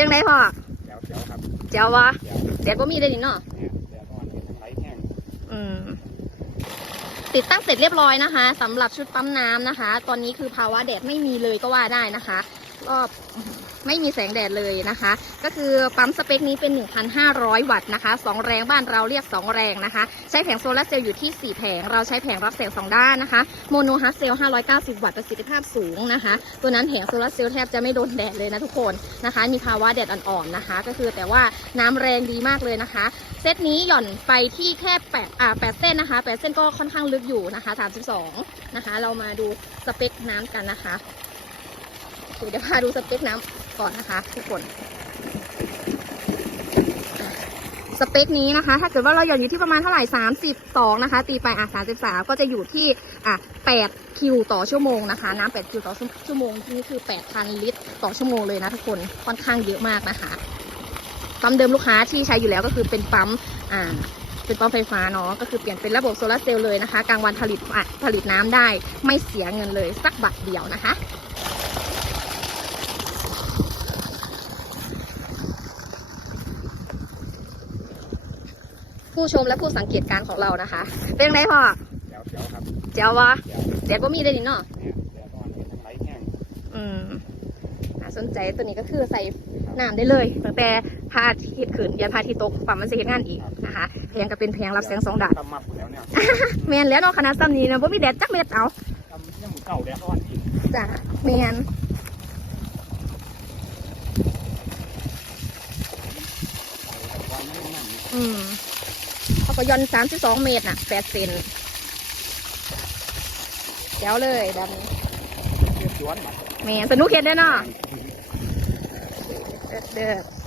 เป็นไงพ่อแถวแถวครับเจ้าวะแถวแดดก็มีได้ดิเนาะเนี่ยแถวอ่อนเป็นไหลแห้งอืมติดตั้งเสร็จเรียบร้อยนะคะสำหรับชุดปั๊มน้ำนะคะ ตอนนี้คือภาวะแดดไม่มีเลยก็ว่าได้นะคะ รอบไม่มีแสงแดดเลยนะคะ ก็คือปั๊มสเปคนี้เป็น 1,500 วัตต์นะคะ 2 แรงบ้านเราเรียก 2 แรงนะคะ ใช้แผงโซลาร์เซลล์อยู่ที่ 4 แผง เราใช้แผงรับแสง 2 ด้านนะคะโมโนฮัสเซลล์590 วัตต์ประสิทธิภาพสูงนะคะ ตัวนั้นแผงโซลาร์เซลล์แทบจะไม่โดนแดดเลยนะทุกคนนะคะ มีภาวะแดดอ่อนๆนะคะ ก็คือแต่ว่าน้ำแรงดีมากเลยนะคะ เซตนี้หย่อนไปที่แค่8อ่า8เส้นนะคะ8เส้นก็ค่อนข้างลึกอยู่นะคะ 32 นะคะ เรามาดูสเปคน้ำกันนะคะ เดี๋ยวพาดูสเปคน้ำก่อนนะคะ ทุกคน สเปคนี้นะคะ ถ้าเกิดว่าเราหย่อนอยู่ที่ประมาณเท่าไหร่32นะคะ ตีไปอะ33ก็จะอยู่ที่อะ8คิวต่อชั่วโมงนะคะ น้ำ8คิวต่อชั่วโมงนี่คือ8,000ลิตรต่อชั่วโมงเลยนะทุกคนค่อนข้างเยอะมากนะคะปั๊มเดิมลูกค้าที่ใช้อยู่แล้วก็คือเป็นปั๊มอ่าเป็นปั๊มไฟฟ้าเนาะก็คือเปลี่ยนเป็นระบบโซลาร์เซลล์เลยนะคะ กลางวันผลิตอะผลิตน้ำได้ไม่เสียเงินเลยสักบาทเดียวนะคะ ผู้ชมและผู้สังเกตการณ์ของเรานะคะ เป็นไงพ่อแถวแถวครับเจ้าวะแถวแดดก็มีได้ดิเนาะเนี่ยแถวอ่อนเป็นไหลแห้งอืมน่าสนใจตัวนี้ก็คือใส่น้ำได้เลยตั้งแต่พระอาทิตย์ขึ้นยันพระอาทิตย์ตกปั๊มมันจะเห็นงานอีกนะคะแพงก็เป็นแพงรับแสงสองดาบตำมับอยู่แล้วเนี่ยแมนแล้วเนาะคณะซ้ำนี้นะว่ามีแดดจักเม็ดเอาตำเนี่ยหมูเก่าแดดอ่อนอีกจ้ะแมนวันนี้นั่นอืม เขาก็ย่อนสามสิบสองเมตรน่ะแปดเซนเจ้วเลยแบบนี้เดือดร้อนบัดแมนสนุกเห็นได้อเนาะเด้อเด้อ